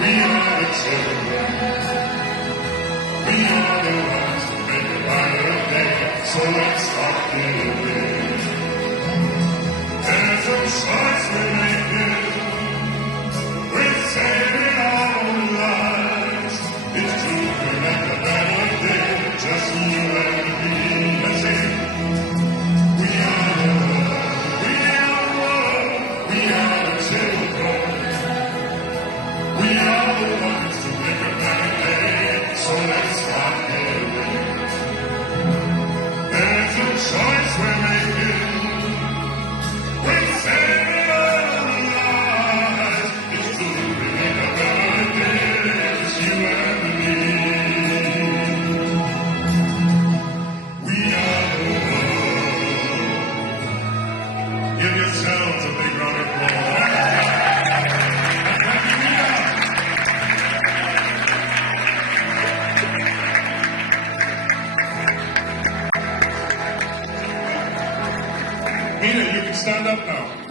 We are the children. We are the ones who make a brighter day. So let's start giving. There's a choice we're making. We're saving our own lives. It's true, we make a better day. Just you and me. Let's sing. We are the world. We are the world. We are the children. We are the ones who make a better day. So let's start giving. There's a choice we're making. We're saving our lives. It's true, we make a better day. It's you and me. We are the world. Give yourselves a big round of applause. Mina, you can stand up now.